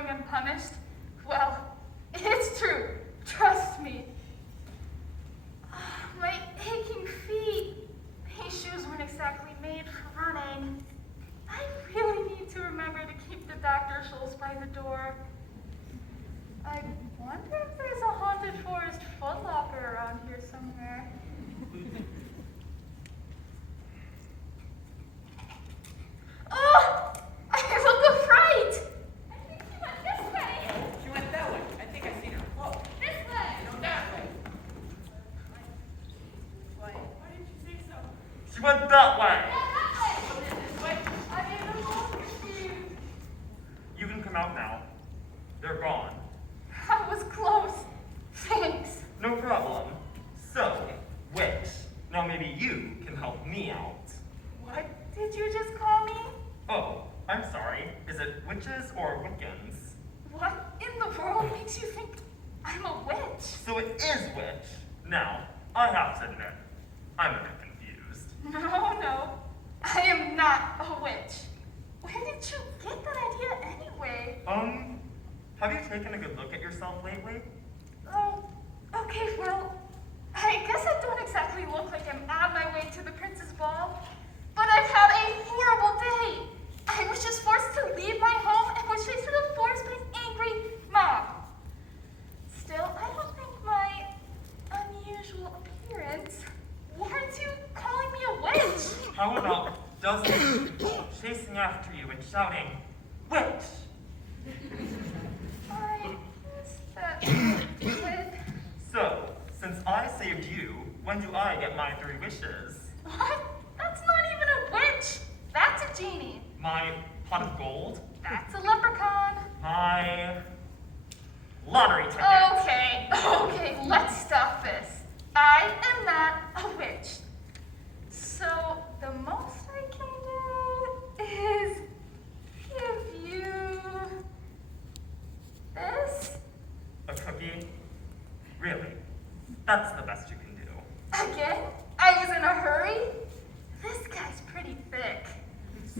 enjoying Unpunished? Well, it's true. Trust me. My aching feet. These shoes weren't exactly made for running. I really need to remember to keep the Dr. Schultz by the door. I wonder if there's a haunted forest footlocker around here somewhere. Oh! I look a fright! I think she went this way. She went that way. I think I've seen her float. This way. No, that way. Why didn't you say so? She went that way. Yeah, that way. Wasn't it this way? I'm in the wrong confused. You can come out now. They're gone. That was close. Thanks. No problem. So, witch. Now maybe you can help me out. What did you just call me? Oh, I'm sorry. Is it witches or Wiccans? What in the world makes you think I'm a witch? So it is witch. Now, I have to admit, I'm a bit confused. No. I am not a witch. Where did you get that idea anyway? Have you taken a good look at yourself lately? Oh, okay, well, I guess I don't exactly look like I'm on my way to the prince's ball, but I've had a horrible day. I was just forced to leave my home and was chased to the forest by an angry mob. Still, I don't think my unusual appearance warrants you calling me a witch. How about dozens of people chasing after you and shouting, witch? I guess that would do it. So, since I saved you, when do I get my 3 wishes? What? That's not even a witch. That's a genie. My pot of gold? That's a leprechaun. My lottery ticket? Okay, let's stop this. I am not a witch. So the most I can do is give you this. A cookie? Really? That's the best you can do. Again? I was in a hurry? This guy's pretty thick.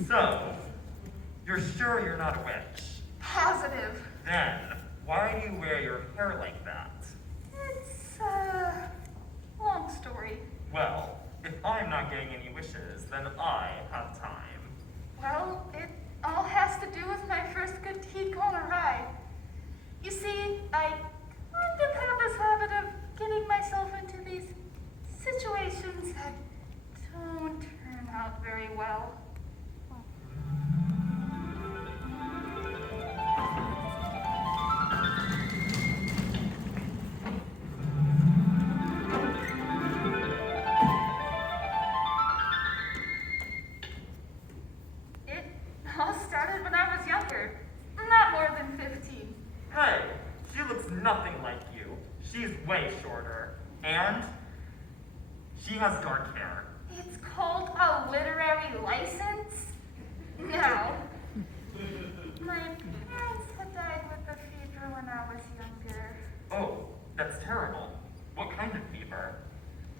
So, you're sure you're not a witch? Positive. Then, why do you wear your hair like that? It's a long story. Well, if I'm not getting any wishes, then I have time. Well, it all has to do with my first good deed gone awry. You see, I kind of have this habit of getting myself into these situations that don't turn out very well. It all started when I was younger, not more than 15. Hey, she looks nothing like you. She's way shorter. And she has dark hair. It's called a literary license? No. My parents had died with the fever when I was younger. Oh, that's terrible. What kind of fever?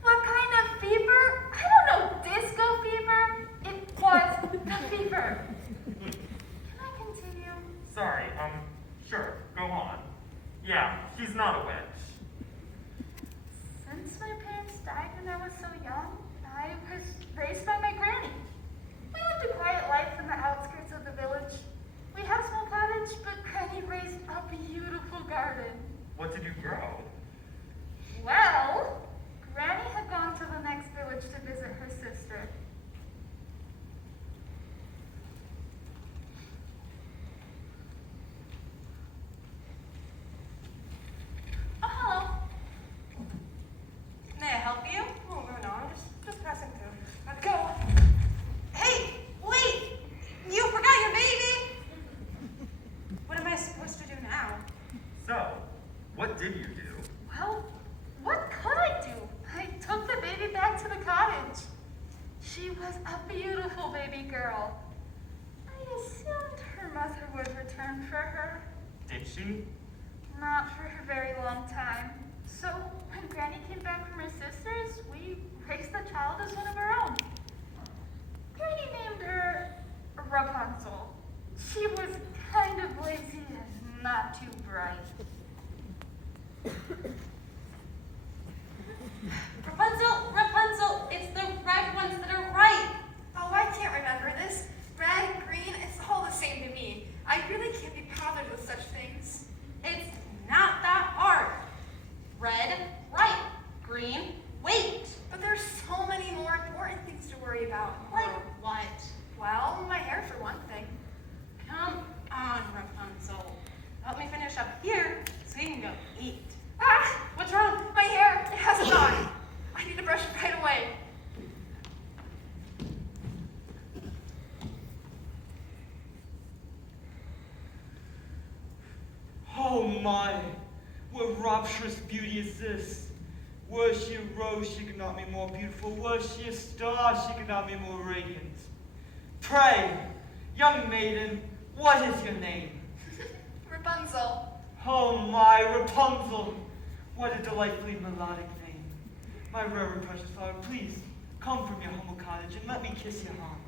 What kind of fever? I don't know, disco fever? It was the fever. Can I continue? Sorry, sure, go on. Yeah, she's not a witch. Since my parents died when I was so young, I was raised by my granny. We lived a quiet life in the outskirts of the village. We had a small cottage, but Granny raised a beautiful garden. What did you grow? Well, Granny had gone to the next village to visit her sister. Oh, hello. May I help you? Oh, no, I'm just passing through. Go. Hey, wait! You forgot your baby! What am I supposed to do now? So, what did you do? Well, what could I do? I took the baby back to the cottage. She was a beautiful baby girl. I assumed her mother would return for her. Did she? Not for a very long time. So when Granny came back from her sisters, we raised the child as one of our own. Granny named her Rapunzel. She was kind of lazy and not too bright. Rapunzel, Rapunzel, it's the red ones that are right. Oh, I can't remember this. Red, green, it's all the same to me. I really can't be bothered with such things. It's not that hard. Red, right. Green, wait. But there's so many more important things to worry about. Like what? Well, my hair for one thing. Come on, Rapunzel. Help me finish up here so we can go eat. Ah! What's wrong? My hair, it has a knot. I need to brush it right away. Oh my, what rapturous beauty is this? Were she a rose, she could not be more beautiful. Were she a star, she could not be more radiant. Pray, young maiden, what is your name? Rapunzel. Oh my, Rapunzel, what a delightfully melodic name. My rare and precious flower, please come from your humble cottage and let me kiss your hand.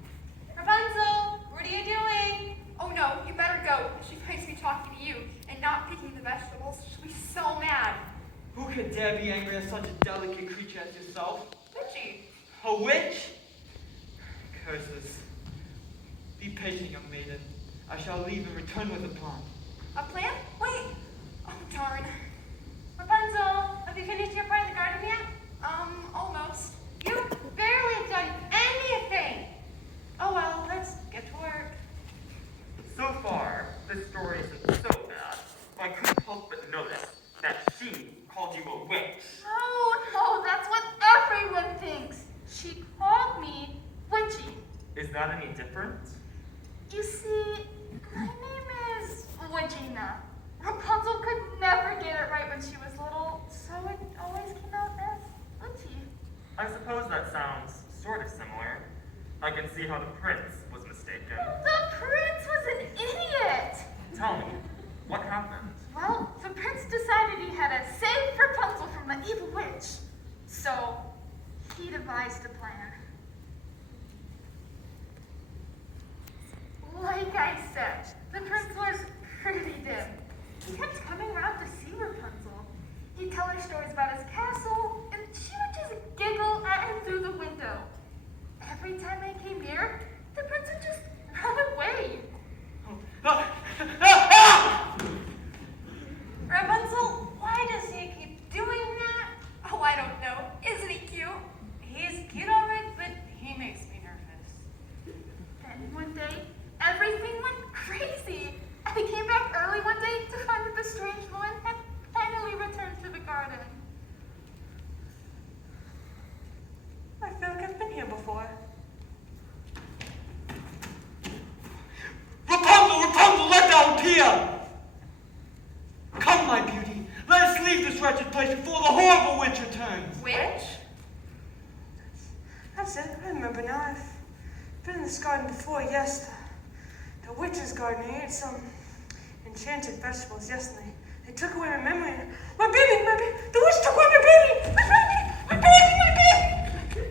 Rapunzel, what are you doing? Oh no, you better go. If she finds me talking to you and not picking the vegetables, she'll be so mad. Who could dare be angry at such a delicate creature as yourself? Witchy. A witch? Curses. Be patient, young maiden. I shall leave and return with a plan. A plan? Wait. Oh darn. Rapunzel, have you finished your part of the garden yet? Almost. You've barely done anything. Oh well, let's get to work. So far, this story isn't so bad, but I couldn't help but notice that she called you a witch. No, that's what everyone thinks. She called me witchy. Is that any different? You see, my name is Regina. Rapunzel could never get it right when she was little, so it always came out as witchy. I suppose that sounds sort of similar. I can see how the prince was mistaken. The prince was an idiot. Tell me, what happened? Well, the prince decided he had to save Rapunzel from the evil witch. So, he devised a plan. Like I said, the prince was pretty dim. He kept coming around to see Rapunzel. He'd tell her stories about his castle, and she would just giggle at him through the window. Every time they came near, the prince would just run away. Rapunzel, why does he keep doing that? Oh, I don't know. Isn't he cute? He's cute all right, but he makes me nervous. Then one day, everything went crazy. I came back early one day to find that the strange woman had finally returned to the garden. I feel like I've been here before. Rapunzel, Rapunzel, let thou appear! Come, my beauty, let us leave this wretched place before the horrible witch returns. Witch? That's it. I remember now. I've been in this garden before, yes. The witch's garden. I ate some enchanted vegetables yesterday. They took away my memory. My baby, my baby. The witch took away my baby. My baby, my baby, my baby.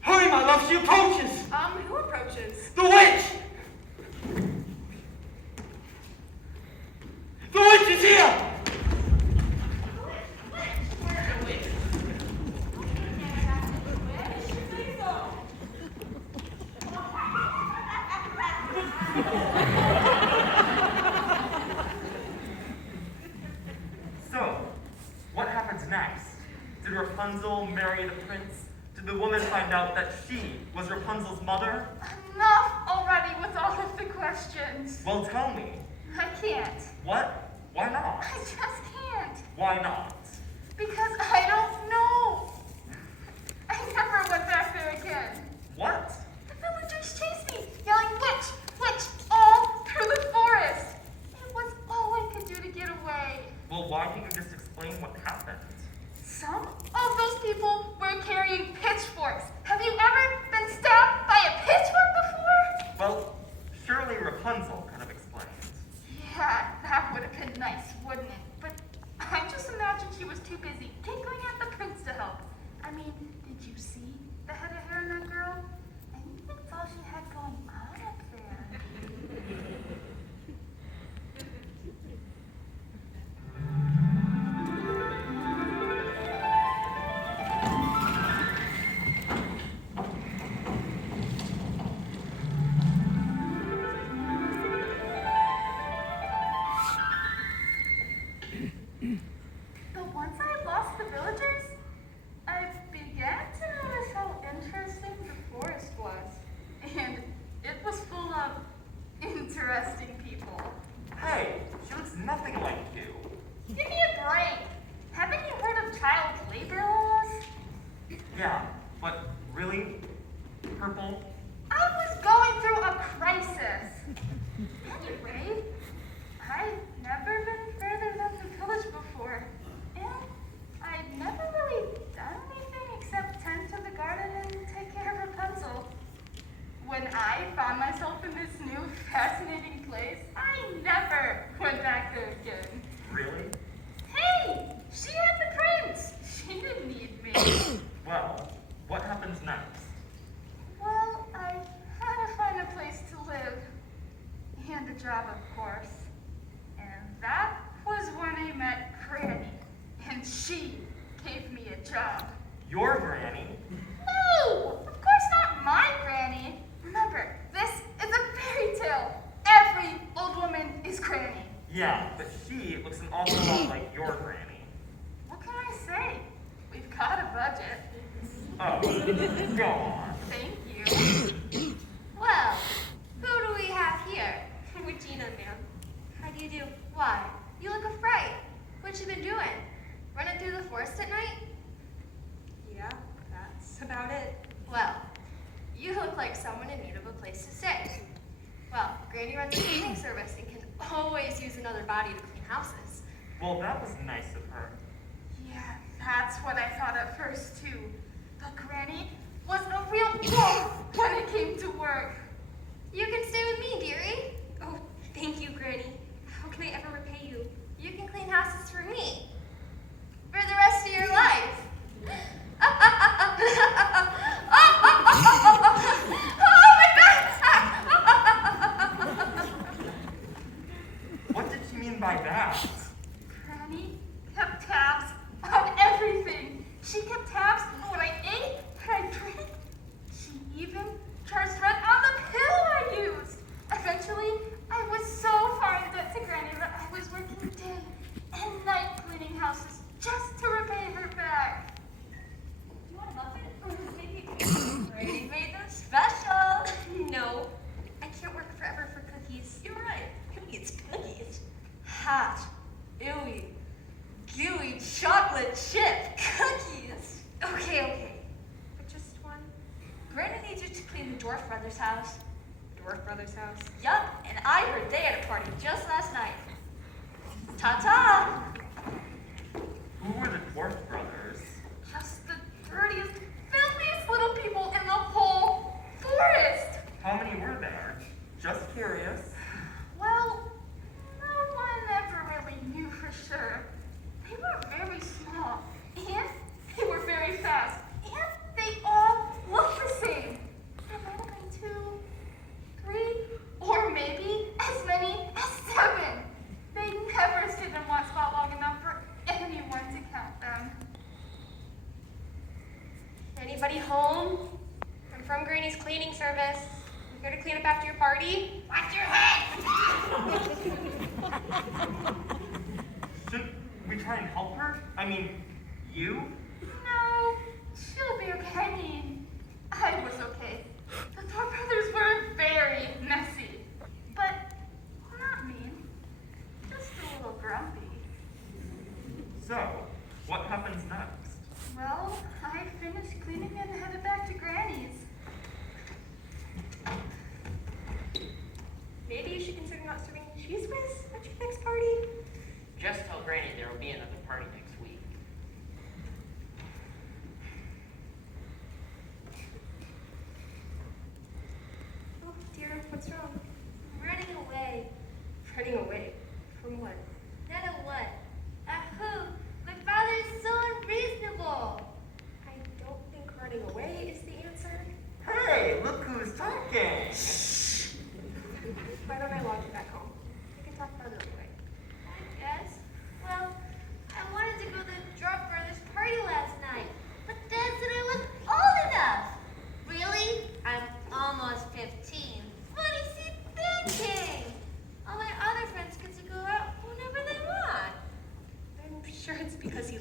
Hurry, my love, she approaches. Who approaches? The witch! The witch is here! So, what happens next? Did Rapunzel marry the prince? Did the woman find out that she was Rapunzel's mother? Enough already with all of the questions. Well, tell me. I can't. What? Why not? I just can't. Why not? Because I don't know. I never went back there again. What? The villagers chased me, yelling witch, witch, all through the forest. It was all I could do to get away. Well, why didn't you just explain what happened? Some of those people were carrying pitchforks. Have you ever been stabbed by a pitchfork before? Well, surely Rapunzel could have explained. Yeah, that would have been nice, wouldn't it? But I just imagined she was too busy giggling at the prince to help. I mean, did you see the head of hair in that girl? I think that's all she had going on up there. But once I lost the villagers, I began to notice how interesting the forest was. And it was full of interesting people. Hey, she looks nothing like you. Give me a break. Haven't you heard of child labor laws? Yeah, but really? Purple? I was going through a crisis. Anyway, I've never been further than the village before. And I'd never really done anything except tend to the garden and take care of Rapunzel. When I found myself in this new fascinating place, I never went back there again. Really? Hey, she had the prince. She didn't need me. Well, what happens next? Well, I had to find a place to live. And a job, of course. And that was when I met Granny. And she gave me a job. Your granny? No! Of course not my Granny. Remember, this is a fairy tale. Every old woman is Granny. Yeah, but she looks an awful lot like your granny. What can I say? We've got a budget. Oh, go on. Thank you. Well, who do we have here? We're Cheena, ma'am. How do you do? Why? You look afraid. What you been doing? Running through the forest at night? Yeah, that's about it. Well, you look like someone in need of a place to stay. Well, Granny runs a cleaning service and can always use another body to clean houses. Well, that was nice of her. Yeah, that's what I thought at first too. But Granny was a real wolf when it came to work. You can stay with me, dearie. Oh, thank you, Granny. How can I ever repay you? You can clean houses for me. For the rest of your life. Oh my God! What did she mean by that? Granny kept tabs on everything. She kept tabs on what I ate, what I drank. She even charged rent on the pill I used. Eventually, I was so far in debt to Granny that I was working day and night cleaning houses just to repay her back. You want a muffin? Or maybe Granny made them special. No, I can't work forever for cookies. You're right. Who eats cookies? Hot, ooey, gooey chocolate chip cookies. Okay. But just one. Granny needs you to clean the Dwarf Brothers' house. Dwarf Brothers' house. Yup, and I heard they had a party just last night. Ta-ta! Who were the Dwarf Brothers? Just the dirtiest, filthiest little people in the whole forest. How many were there? Just curious. Well, no one ever really knew for sure. They were very small, and they were very fast, and they all looked the same. There might have been 2, 3, or maybe as many as 7. They never stayed in one spot long enough for anyone to count them. Anybody home? I'm from Granny's cleaning service. I'm here to clean up after your party. Watch your head! Should we try and help her? I mean, you? No, she'll be okay. I mean, I was okay. The Thor brothers were very messy, but not mean, just a little grumpy. So, what happens next? Well, I finished cleaning and headed back to Granny's. Maybe you should consider not serving cheese whiz at your next party. Just tell Granny there will be another party next week. Oh dear, what's wrong? Running away. Running away. From what? Not a what? A who? My father is so unreasonable. I don't think running away is the answer. Hey, look who's talking! Why don't I log you back home? We can talk about it another way. I guess. Well, I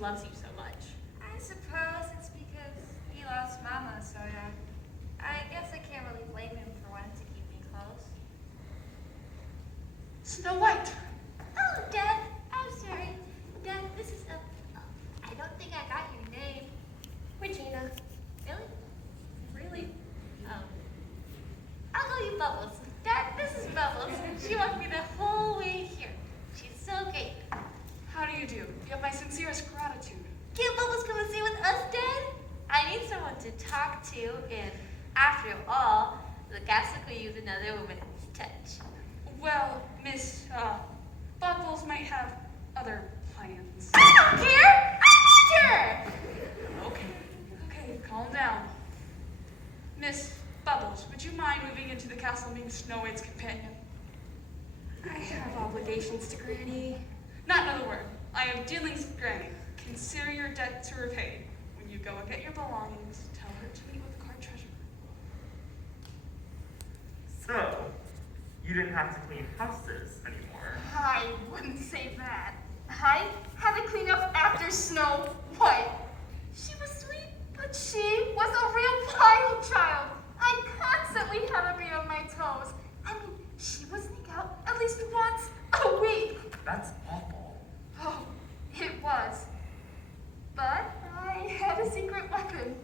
loves you so much. I suppose it's because he lost Mama so young. I guess I can't really blame him for wanting to keep me close. Snow White. Oh, Dad, I'm sorry. Dad, this is I don't think I got your name. Regina. Really? Really? I'll call you Bubbles. Dad, this is Bubbles. She walked me the whole way here. She's so great. How do you do? You have my sincerest gratitude. Can't Bubbles come and stay with us, Dad? I need someone to talk to, and after all, the castle could use another woman's touch. Well, Miss, Bubbles might have other plans. I don't care! I want her! Okay, calm down. Miss Bubbles, would you mind moving into the castle and being Snow White's companion? I have obligations to Granny. Not another word. I have dealings with Granny. Consider your debt to repay. When you go and get your belongings, tell her to meet with the card treasurer. So, you didn't have to clean houses anymore. I wouldn't say that. I had to clean up after Snow White. She was sweet, but she was a real wild child. I constantly had to be on my toes. I mean, she would sneak out at least once a week. That's awful. Oh, it was. But I had a secret weapon.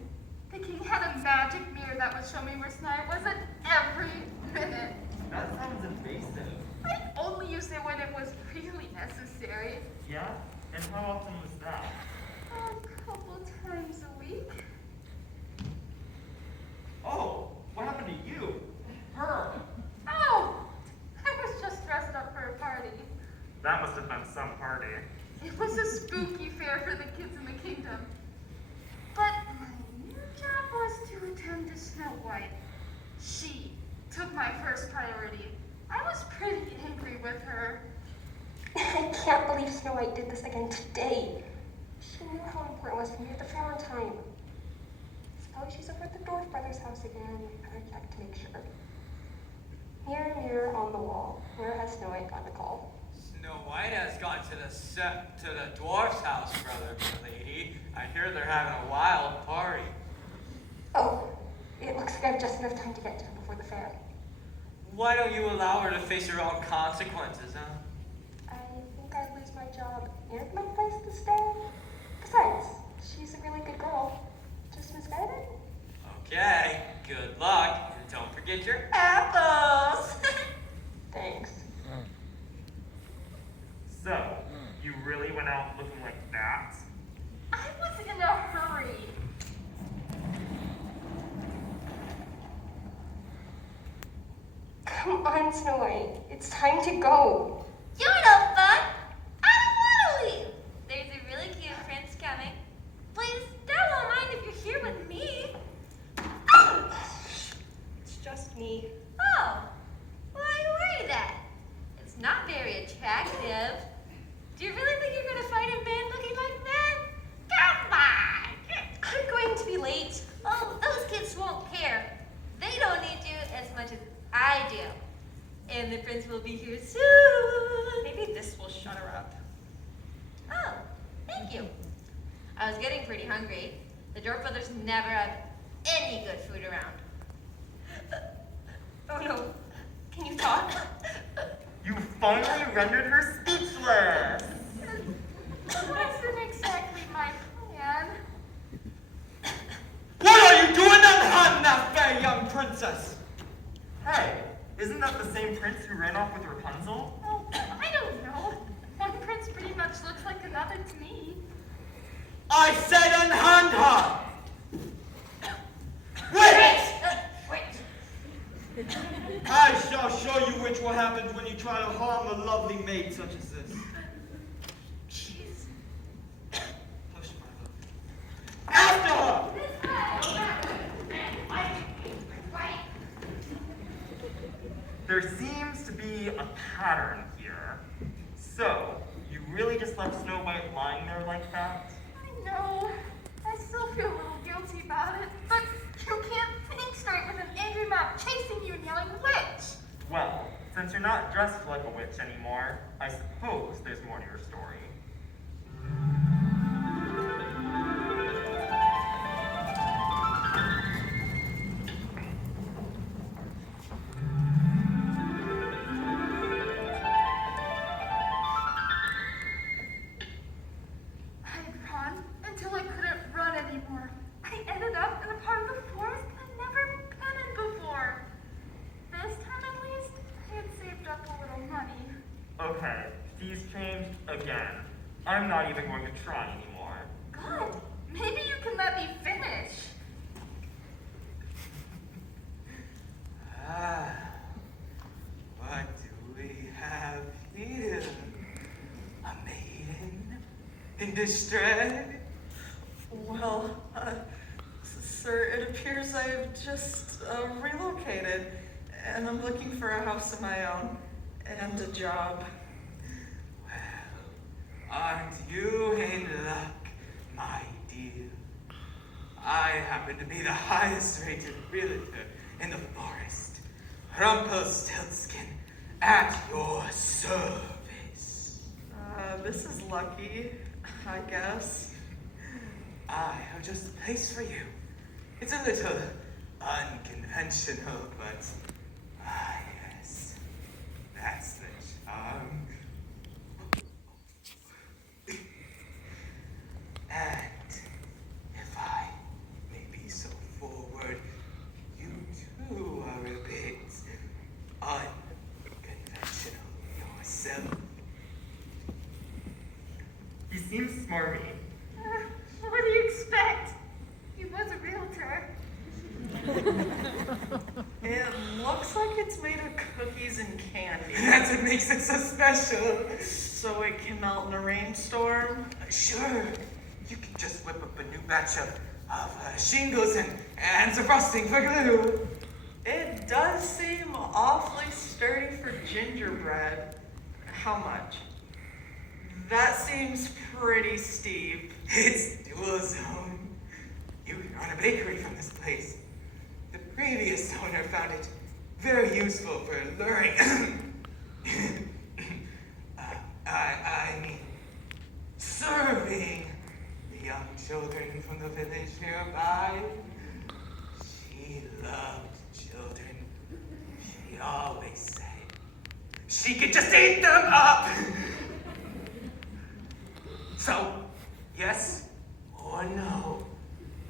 The king had a magic mirror that would show me where Snow was at every minute. That sounds invasive. I only used it when it was really necessary. Yeah? And how often was that? A couple times a week. Oh, what happened to you? Her. Oh, I was just dressed up for a party. That must have been some party. It was a spooky fair for the kids in the kingdom. But my new job was to attend to Snow White. She took my first priority. I was pretty angry with her. I can't believe Snow White did this again today. She knew how important it was to be at the fair on time. Suppose she's over at the Dwarf Brothers' house again. Better check to make sure. Mirror, mirror on the wall. Where has Snow White got a call? Snow White has gone to the dwarf's house, brother, my lady. I hear they're having a wild party. Oh, it looks like I have just enough time to get to her before the fair. Why don't you allow her to face her own consequences, huh? I think I'd lose my job and my place to stay. Besides, she's a really good girl. Just misguided? Okay, good luck. And don't forget your apples. Thanks. So, you really went out looking like that? I was in a hurry. Come on, Snow White. It's time to go. You're no fun! I don't want to leave! There's a really cute prince coming. Please, Dad won't mind if you're here with me. Oh! It's just me. Oh, why are you worried that? It's not very attractive. Do you really think you're going to fight a man looking like that? Come on! I'm going to be late. Oh, those kids won't care. They don't need you as much as I do. And the prince will be here soon. Maybe this will shut her up. Oh, thank you. I was getting pretty hungry. The Dwarf Brothers never have any good food around. Oh no. Can you talk? You finally rendered her speechless! That wasn't exactly my plan. What are you doing unharmed that fair young princess? Hey, isn't that the same prince who ran off with Rapunzel? Oh, I don't know. One prince pretty much looks like another to me. I said unharmed her! Wait! I shall show you which what happens when you try to harm a lovely maid such as this. Jeez. Hush, my love. After her! There seems to be a pattern here. So, you really just left Snow White lying there like that? I know. I still feel a little guilty about it. But you can't think straight with an angry mob chasing you and yelling witch. Well, since you're not dressed like a witch anymore, I suppose there's more to your story. I'm not even going to try anymore. Good. Maybe you can let me finish. What do we have here? A maiden in distress? Well, sir, it appears I've just relocated, and I'm looking for a house of my own and a job. Well, aren't you in luck, my dear? I happen to be the highest rated realtor in the forest. Rumpelstiltskin, at your service. This is lucky, I guess. I have just a place for you. It's a little unconventional, but yes, that's the charm. And if I may be so forward, you too are a bit unconventional yourself. He seems smarmy. What do you expect? He was a realtor. It looks like it's made of cookies and candy. That's what makes it so special. So it can melt in a rainstorm? Sure, you can just whip up a new batch of shingles and some frosting for glue. It does seem awfully sturdy for gingerbread. How much? That seems pretty steep. It's dual zone. You can run a bakery from this place. The previous owner found it very useful for luring. I mean, serving the young children from the village nearby. She loved children. She always said she could just eat them up. So, yes or no?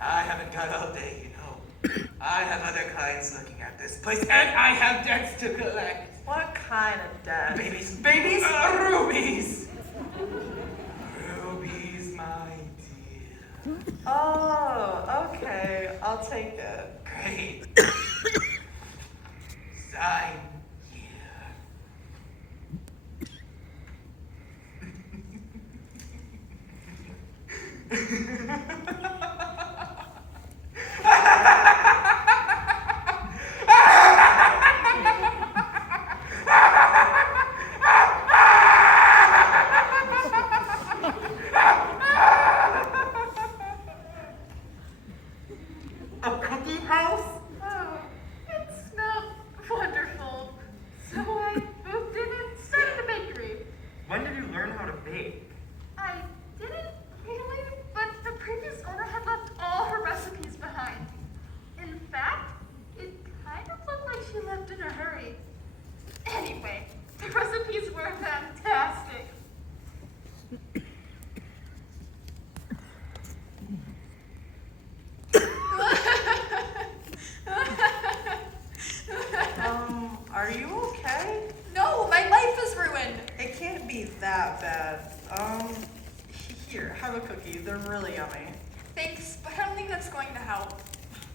I haven't got all day, you know. I have other clients looking at this place, and I have debts to collect. What kind of debt? Babies. Babies? Rubies. Rubies, my dear. Oh, okay. I'll take it. Great. Sign here. A cookie house? Oh, it smelled wonderful. So I moved in and started a bakery. When did you learn how to bake? I didn't really, but the previous owner had left all her recipes behind. In fact, it kind of looked like she left in a hurry. Anyway, the recipes were fantastic. Are you okay? No, my life is ruined. It can't be that bad. Here, have a cookie. They're really yummy. Thanks, but I don't think that's going to help.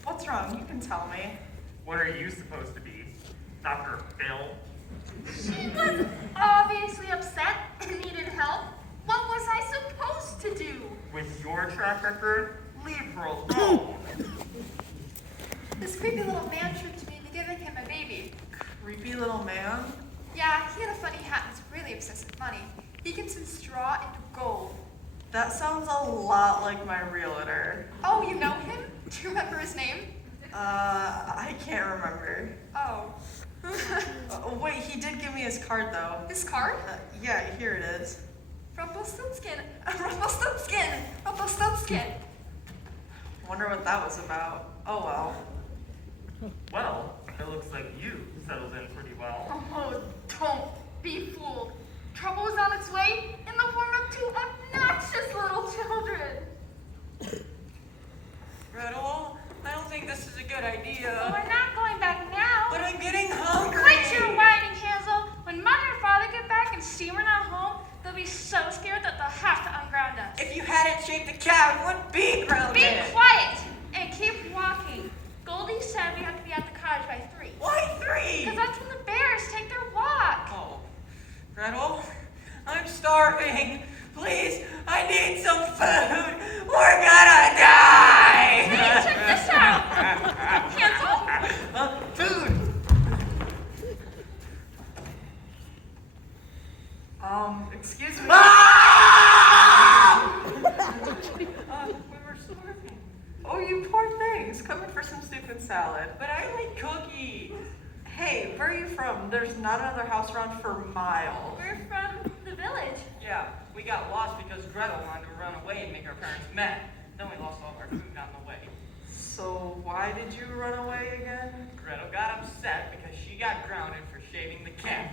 What's wrong? You can tell me. What are you supposed to be? Dr. Phil? She was obviously upset and needed help. What was I supposed to do? With your track record, leave her alone. This creepy little man tricked me into giving him a baby. Creepy little man? Yeah, he had a funny hat and was really obsessed with money. He can turn straw into gold. That sounds a lot like my realtor. Oh, you know him? Do you remember his name? I can't remember. Oh. Wait, he did give me his card though. His card? Yeah, here it is. Rumpelstiltskin. Rumpelstiltskin. Rumpelstiltskin. Wonder what that was about. Oh well. Well, it looks like you settled in pretty well. Oh, don't be fooled. Trouble is on its way in the form of two obnoxious little children. Gretel, I don't think this is a good idea. We're not going back now. But I'm getting hungry. Quit your whining, Hazel. When Mother and Father get back and see we're not home, they'll be so scared that they'll have to be grounded. Be quiet and keep walking. Goldie said we have to be at the cottage by 3. Why 3? Because that's when the bears take their walk. Oh, Gretel, I'm starving. Please, I need some food. We're gonna die. Hey, check this out. Hansel? Food. Excuse me. We were starving. Oh, you poor things. Coming for some soup and salad. But I like cookies. Hey, where are you from? There's not another house around for miles. We're from the village. Yeah, we got lost because Gretel wanted to run away and make our parents mad. Then we lost all of our food on the way. So why did you run away again? Gretel got upset because she got grounded for shaving the cat.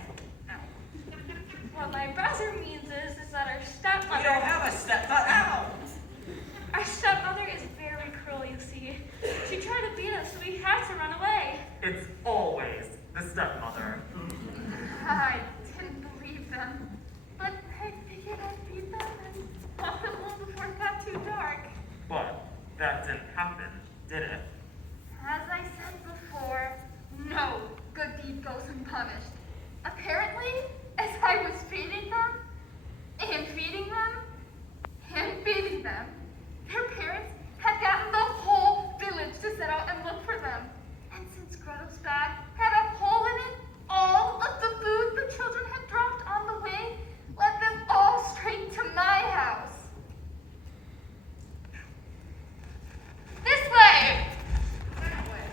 What my brother means is that our We stepmother... don't have a stepmother. Ow! Our stepmother is very cruel, you see. She tried to beat us, so we had to run away. It's always the stepmother. I didn't believe them. But I figured I'd beat them and walk them home before it got too dark. But that didn't happen, did it? As I said before, no good deed goes unpunished. Apparently, as I was feeding them, and feeding them, and feeding them, their parents had gotten the whole village to set out and look for them. And since Gretel's bag had a hole in it, all of the food the children had dropped on the way led them all straight to my house. This way! That way.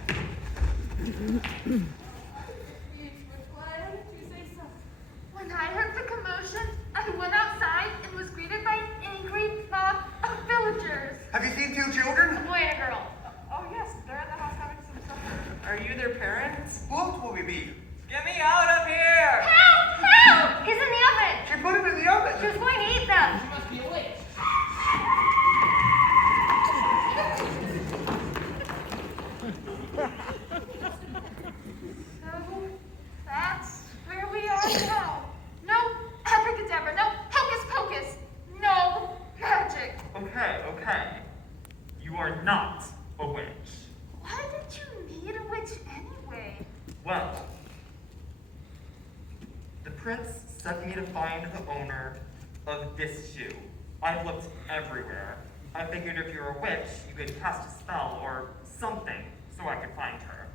When I heard the commotion, I went outside and was greeted by an angry mob of villagers. Have you seen 2 children? A boy and a girl. Oh yes, they're in the house having some supper. Are you their parents? Who else will we be? Get me out of here! Help! Help! He's in the oven! She put him in the oven. She was going to eat them. She must be a witch. So, that's where we are now. No abracadabra, no hocus pocus, no magic. Okay. You are not a witch. Why did you need a witch anyway? Well, the prince sent me to find the owner of this shoe. I've looked everywhere. I figured if you're a witch, you could cast a spell or something so I could find her.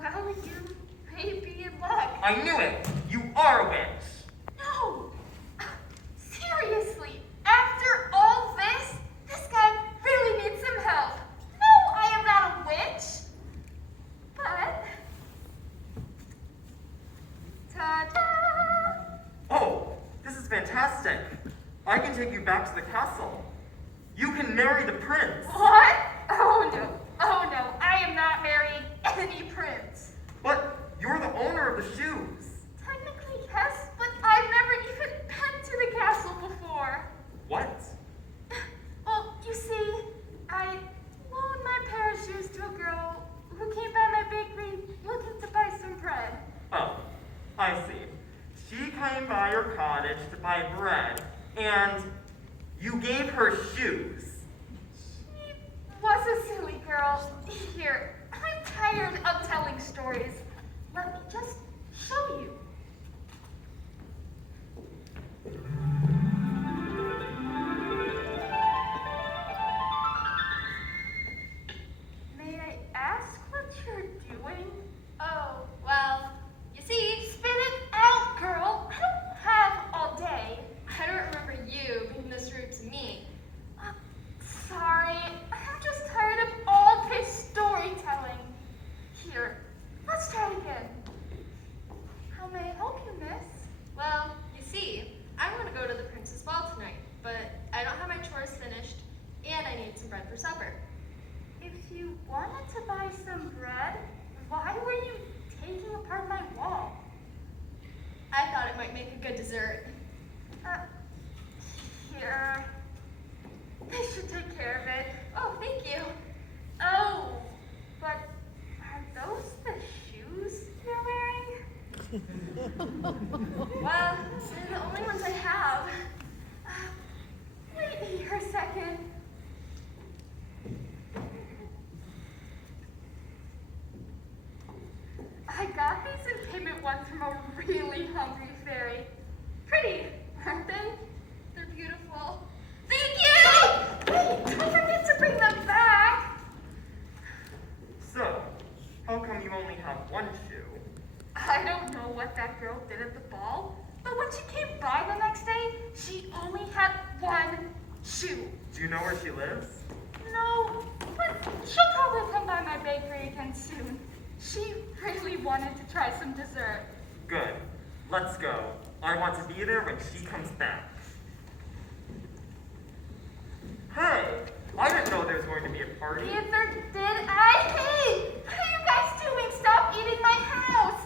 Well, you may be in luck. I knew it! You are a witch! No! Seriously, after all this, this guy really needs some help. No, I am not a witch. But... ta-da! Oh, this is fantastic. I can take you back to the castle. You can marry the prince. What? Oh no, I am not marrying any prince. But you're the owner of the shoes. Technically, yes, but I've never even been to the castle before. What? Well, you see, I loaned my pair of shoes to a girl who came by my bakery looking to buy some bread. Oh, I see. She came by your cottage to buy bread, and you gave her shoes. She was a silly girl. Here, I'm tired of telling stories. Let me just show you. May I ask what you're doing? Oh, well, you see, Spit it out, girl. I don't have all day. I don't remember you being this rude to me. Sorry, I'm just tired of all this storytelling. Here, let's try it again. How may I help you, miss? Well, you see, I want to go to the prince's ball tonight, but I don't have my chores finished, and I need some bread for supper. If you wanted to buy some bread, why were you taking apart my wall? I thought it might make a good dessert. Here. They should take care of it. Oh, thank you. Oh, but are those the shoes you're wearing? Well, they're the only ones I have. Wait here a second. shoe. Do you know where she lives? No, but she'll probably come by my bakery again soon. She really wanted to try some dessert. Good. Let's go. I want to be there when she comes back. Hey, I didn't know there was going to be a party. Neither did I. Hey, what are you guys doing? Stop eating my house.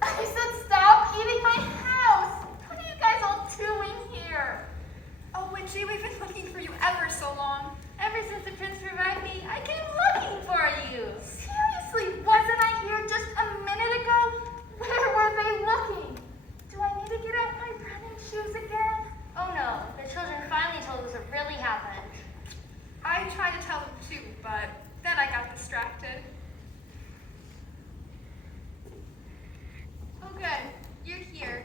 I said stop eating my house. What are you guys all doing here? Oh, Witchy, we've been looking for you ever so long. Ever since the prince revived me, I came looking for you. Seriously, wasn't I here just a minute ago? Where were they looking? Do I need to get out my running shoes again? Oh no, the children finally told us what really happened. I tried to tell them too, but then I got distracted. Oh good, you're here.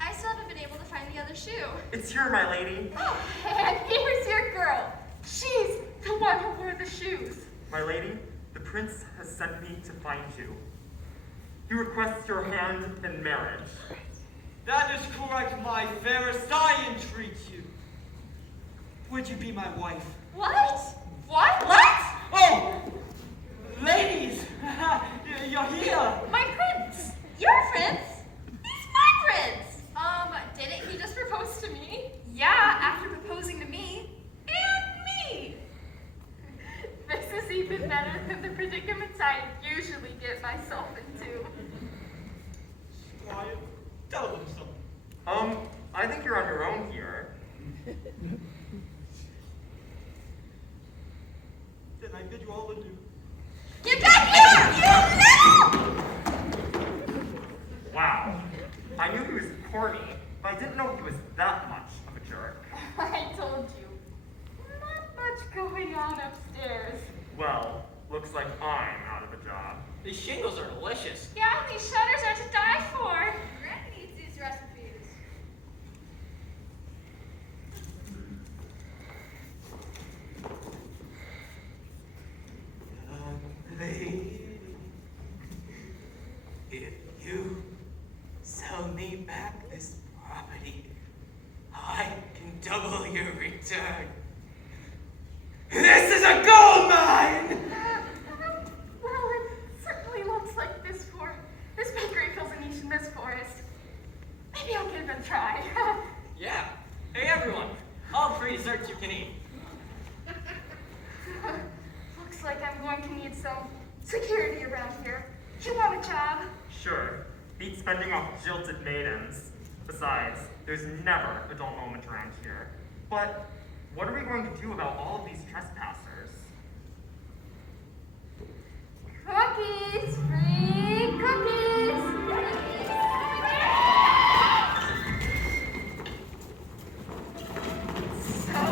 I still haven't been able to find the other shoe. It's here, my lady. Oh, and here's your girl. She's the one who wore the shoes. My lady, the prince has sent me to find you. He requests your hand in marriage. That is correct, my fairest. I entreat you. Would you be my wife? What? What? Oh! Ladies! You're here! My prince! Your prince? He's my prince! Didn't he just propose to me? Yeah, after proposing to me. And me! This is even better than the predicaments I usually get myself into. Quiet. Tell them something. I think you're on your own here. Then I bid you all adieu. Get back here! You no! Wow. I knew he was corny, but I didn't know he was that much of a jerk. I told you. Not much going on upstairs. Well, looks like I'm out of a job. These shingles are delicious. Yeah, these shutters are to die for. Granny needs these recipes. Lady, if you sell me back this property, I can double your return. This is a gold mine! Well, it certainly looks like this bakery fills a niche in this forest. Maybe I'll give it a try. Yeah. Hey everyone, all free desserts you can eat. Looks like I'm going to need some security around here. You want a job? Sure, beat spending off jilted maidens. Besides, there's never a dull moment around here. But what are we going to do about all of these trespassers? Cookies! Free cookies! So,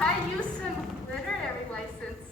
I use some literary license.